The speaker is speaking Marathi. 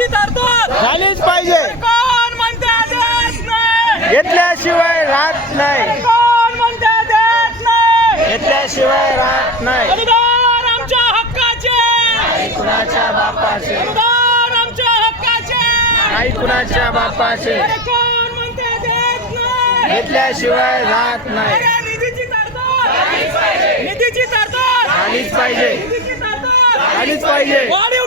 कायद्याची तरतूद झालीच पाहिजे कोण म्हणते देत नाही घेतल्याशिवाय राहत नाही कोण म्हणते देत नाही घेतल्याशिवाय राहत नाही अनुदान आमच्या हक्काचे कुणाच्या बापाचे अनुदान आमच्या हक्काचे काही कुणाच्या बापाचे कोण म्हणते देत नाही घेतल्याशिवाय राहत नाही अरे निधीची तरतूद निधीची तरतूद झालीच पाहिजे झालीच पाहिजे वाढीव